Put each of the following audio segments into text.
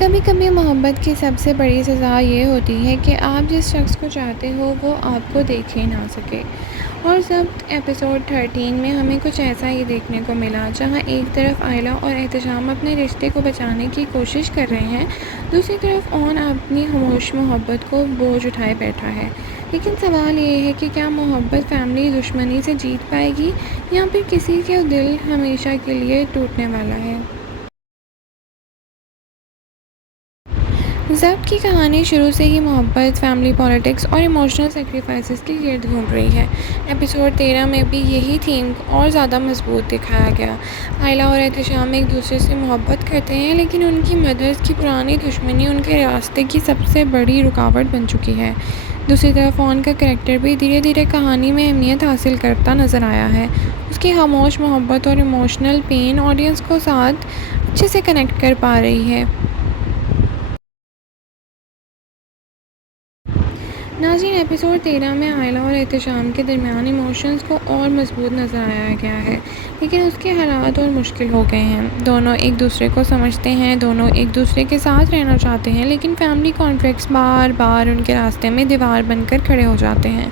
کبھی کبھی محبت کی سب سے بڑی سزا یہ ہوتی ہے کہ آپ جس شخص کو چاہتے ہو وہ آپ کو دیکھ ہی نہ سکے۔ اور ضبط ایپیسوڈ 13 میں ہمیں کچھ ایسا ہی دیکھنے کو ملا، جہاں ایک طرف آئلہ اور احتشام اپنے رشتے کو بچانے کی کوشش کر رہے ہیں، دوسری طرف اون اپنی خاموش محبت کو بوجھ اٹھائے بیٹھا ہے۔ لیکن سوال یہ ہے کہ کیا محبت فیملی دشمنی سے جیت پائے گی یا پھر کسی کا دل ہمیشہ کے لیے ٹوٹنے والا ہے؟ ضبط کی کہانی شروع سے ہی محبت، فیملی پالیٹکس اور ایموشنل سیکریفائسز کے گرد گھوم رہی ہے۔ ایپیسوڈ 13 میں بھی یہی تھیم اور زیادہ مضبوط دکھایا گیا۔ آئلہ اور احتشام ایک دوسرے سے محبت کرتے ہیں، لیکن ان کی مدرس کی پرانی دشمنی ان کے راستے کی سب سے بڑی رکاوٹ بن چکی ہے۔ دوسری طرف اون کا کریکٹر بھی دھیرے دھیرے کہانی میں اہمیت حاصل کرتا نظر آیا ہے۔ اس کی خاموش محبت اور ایموشنل پین آڈینس کو ساتھ اچھے سے کنیکٹ کر پا رہی ہے۔ ناظرین، ایپیسوڈ 13 میں آئلہ اور احتشام کے درمیان ایموشنز کو اور مضبوط نظر آیا گیا ہے، لیکن اس کے حالات اور مشکل ہو گئے ہیں۔ دونوں ایک دوسرے کو سمجھتے ہیں، دونوں ایک دوسرے کے ساتھ رہنا چاہتے ہیں، لیکن فیملی کانفلکٹس بار بار ان کے راستے میں دیوار بن کر کھڑے ہو جاتے ہیں۔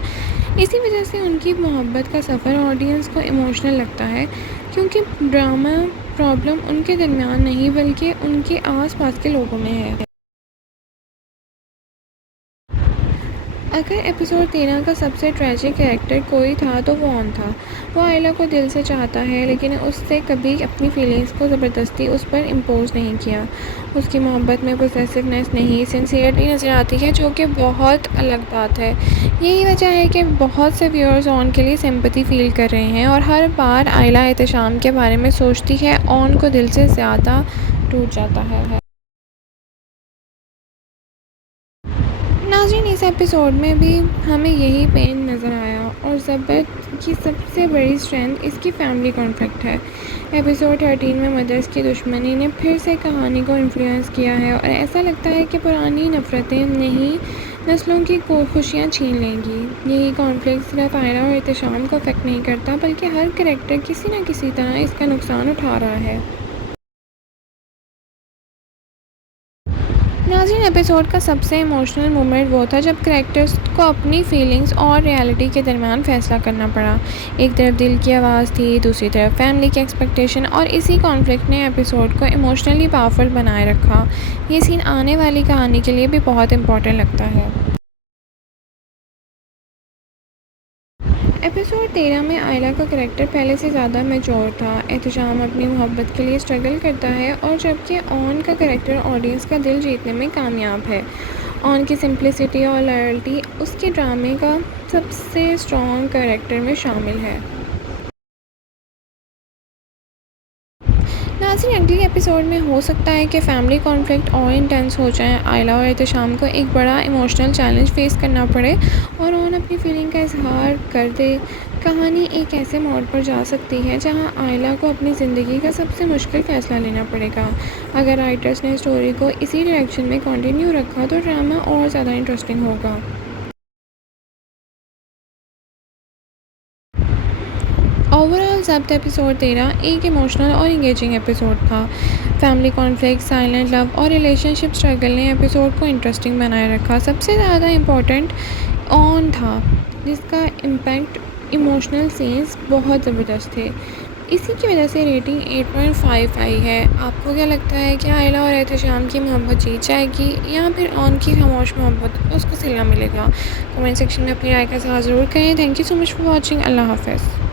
اسی وجہ سے ان کی محبت کا سفر آڈینس کو ایموشنل لگتا ہے، کیونکہ ڈرامہ پرابلم ان کے درمیان نہیں بلکہ ان کے آس پاس کے لوگوں میں ہے۔ اگر ایپیسوڈ 13 کا سب سے ٹریجک کریکٹر کوئی تھا تو وہ اون تھا۔ وہ آئلہ کو دل سے چاہتا ہے، لیکن اس سے کبھی اپنی فیلنگز کو زبردستی اس پر امپوز نہیں کیا۔ اس کی محبت میں پوسیسیونیس نہیں، سنسیئرٹی نظر آتی ہے، جو کہ بہت الگ بات ہے۔ یہی وجہ ہے کہ بہت سے ویورز اون کے لیے سمپتھی فیل کر رہے ہیں، اور ہر بار آئلہ احتشام کے بارے میں سوچتی ہے اون کو دل سے زیادہ ٹوٹ جاتا ہے۔ ناظرین، اس ایپیسوڈ میں بھی ہمیں یہی پین نظر آیا، اور ضبط کی سب سے بڑی اسٹرینتھ اس کی فیملی کانفلکٹ ہے۔ ایپیسوڈ 13 میں مدرس کی دشمنی نے پھر سے کہانی کو انفلوئنس کیا ہے، اور ایسا لگتا ہے کہ پرانی نفرتیں نئی نسلوں کی خوشیاں چھین لیں گی۔ یہی کانفلکٹ صرف آئلہ اور احتشام کو افیکٹ نہیں کرتا، بلکہ ہر کریکٹر کسی نہ کسی طرح اس کا نقصان اٹھا رہا ہے۔ ناظرین، ایپیسوڈ کا سب سے ایموشنل مومنٹ وہ تھا جب کریکٹرز کو اپنی فیلنگز اور ریالٹی کے درمیان فیصلہ کرنا پڑا۔ ایک طرف دل کی آواز تھی، دوسری طرف فیملی کی ایکسپیکٹیشن، اور اسی کانفلکٹ نے ایپیسوڈ کو ایموشنلی پاورفل بنائے رکھا۔ یہ سین آنے والی کہانی کے لیے بھی بہت امپورٹنٹ لگتا ہے۔ ایپیسوڈ 13 میں آئلہ کا کریکٹر پہلے سے زیادہ میچور تھا۔ احتشام اپنی محبت کے لیے اسٹرگل کرتا ہے، اور جبکہ اون کا کریکٹر آڈینس کا دل جیتنے میں کامیاب ہے۔ اون کی سمپلسٹی اور لائلٹی اس کے ڈرامے کا سب سے اسٹرانگ کریکٹر میں شامل ہے۔ ناظرین، اگلی ایپیسوڈ میں ہو سکتا ہے کہ فیملی کانفلکٹ اور انٹینس ہو جائیں، آئلہ اور احتشام کو ایک بڑا ایموشنل چیلنج فیس کرنا پڑے، اور اون اپنی فیلنگ کا اظہار کر دے۔ کہانی ایک ایسے موڑ پر جا سکتی ہے جہاں آئلہ کو اپنی زندگی کا سب سے مشکل فیصلہ لینا پڑے گا۔ اگر رائٹرز نے اسٹوری کو اسی ڈائریکشن میں کنٹینیو رکھا تو ڈرامہ اور زیادہ انٹرسٹنگ ہوگا۔ اوورآل ضبط ایپیسوڈ 13 ایک ایموشنل اور انگیجنگ ایپیسوڈ تھا۔ فیملی کانفلکٹ، سائلنٹ لو اور ریلیشن شپ اسٹرگل نے ایپیسوڈ کو انٹرسٹنگ بنائے رکھا۔ سب سے زیادہ امپورٹنٹ اون تھا، جس کا امپیکٹ ایموشنل سینس بہت زبردست تھے۔ اسی کی وجہ سے ریٹنگ 8.5 آئی ہے۔ آپ کو کیا لگتا ہے کہ آئلہ اور احتشام کی محبت جیت جائے گی یا پھر اون کی خاموش محبت اس کو صلہ ملے گا؟ کمنٹ سیکشن میں اپنی رائے کا اظہار ضرور کریں۔ Thank you so much for watching. اللہ حافظ۔